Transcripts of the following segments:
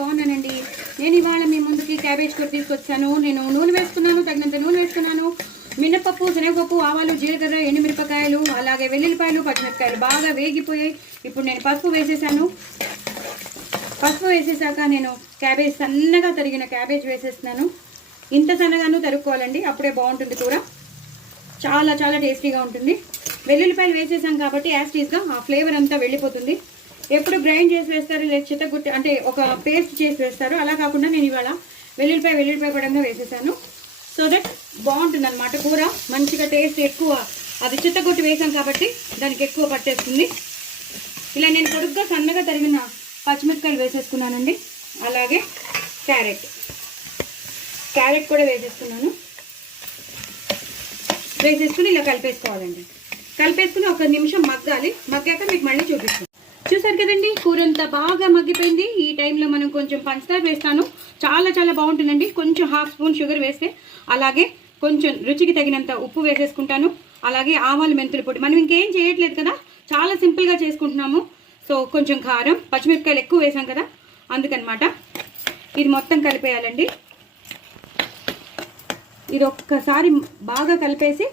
బాగున్నానండి. నేను ఇవాళ మీ ముందుకి క్యాబేజ్ కూర తీసుకొచ్చాను. నేను నూనె వేసుకున్నాను, తగినంత నూనె వేసుకున్నాను. మినపప్పు, శనగపప్పు, ఆవాలు, జీలకర్ర, ఎండుమిరపకాయలు, అలాగే వెల్లుల్లిపాయలు, పచ్చిమిరపకాయలు బాగా వేగిపోయాయి. ఇప్పుడు నేను పసుపు వేసేసాను. పసుపు వేసేసాక నేను క్యాబేజ్ సన్నగా తరిగిన క్యాబేజ్ వేసేస్తున్నాను. ఇంత సన్నగాను తరుక్కోవాలండి, అప్పుడే బాగుంటుంది కూర. చాలా చాలా టేస్టీగా ఉంటుంది. వెల్లుల్లిపాయలు వేసేసాం కాబట్టి యాస్టీస్గా ఆ ఫ్లేవర్ అంతా వెళ్ళిపోతుంది. ఎప్పుడు గ్రైండ్ చేసి వేస్తారు, లేదా చిత్తగుట్టి అంటే ఒక పేస్ట్ చేసి వేస్తారు. అలా కాకుండా నేను ఇవాళ వెల్లుల్లిపాయ పడంగా వేసేసాను. సో దట్ బాగుంటుంది అనమాట కూర. మంచిగా టేస్ట్ ఎక్కువ, అది చిత్తగుట్టి వేసాం కాబట్టి దానికి ఎక్కువ పట్టేస్తుంది. ఇలా నేను పొడుగ్గా సన్నగా తరిగిన పచ్చిమిరపకాయలు వేసేసుకున్నానండి. అలాగే క్యారెట్ కూడా వేసేసుకున్నాను. వేసేసుకుని ఇలా కలిపేసుకోవాలండి. కలిపేసుకుని ఒక నిమిషం మగ్గాలి. మగ్గాక మీకు మళ్ళీ చూపిస్తాను. చూసారు కదండి, కూర అంతా బాగా మగ్గిపోయింది. ఈ టైంలో మనం కొంచెం పంచదార వేస్తాను. చాలా చాలా బాగుంటుందండి. కొంచెం హాఫ్ స్పూన్ షుగర్ వేస్తే, అలాగే కొంచెం రుచికి తగినంత ఉప్పు వేసేసుకుంటాను. అలాగే ఆవాలు, మెంతుల పొడి. మనం ఇంకేం చేయట్లేదు కదా, చాలా సింపుల్గా చేసుకుంటున్నాము. సో కొంచెం కారం, పచ్చిమిరపకాయలు ఎక్కువ వేసాం కదా, అందుకనమాట. ఇది మొత్తం కలిపేయాలండి. ఇది ఒక్కసారి బాగా కలిపేసి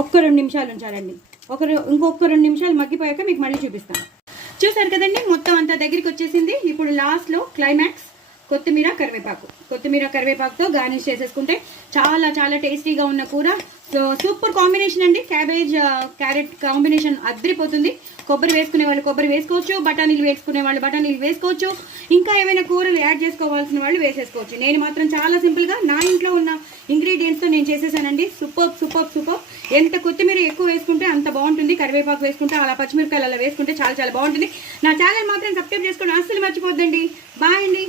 ఒక్క 2 నిమిషాలు ఉంచాలండి. ఇంకొక 2 నిమిషాలు మగ్గిపోయాక మీకు మళ్ళీ చూపిస్తాను. చూసారు కదండి, మొత్తం అంతా దగ్గరికి వచ్చేసింది. ఇప్పుడు లాస్ట్లో క్లైమాక్స్ కొత్తిమీర కరివేపాకుతో గార్నిష్ చేసేసుకుంటే చాలా చాలా టేస్టీగా ఉన్న కూర. సో సూపర్ కాంబినేషన్ అండి. క్యారెట్ కాంబినేషన్ అద్దరిపోతుంది. కొబ్బరి వేసుకునే వాళ్ళు కొబ్బరి వేసుకోవచ్చు, బఠానీలు వేసుకునే వాళ్ళు బఠానీలు వేసుకోవచ్చు, ఇంకా ఏమైనా కూరలు యాడ్ చేసుకోవాల్సిన వాళ్ళు వేసేసుకోవచ్చు. నేను మాత్రం చాలా సింపుల్గా నా ఇంట్లో ఉన్న ఇంగ్రీడియంట్స్తో నేను చేసేసానండి. సూపర్. ఎంత కొత్తిమీర ఎక్కువ వేసుకుంటే అంత బాగుంటుంది. కరివేపాకు వేసుకుంటే, అలా పచ్చిమిరపకాయలు అలా వేసుకుంటే చాలా చాలా బాగుంటుంది. నా ఛానల్ మాత్రం సబ్స్క్రైబ్ చేసుకోవడం అస్సలు మర్చిపోద్దండి. బాయ్ అండి.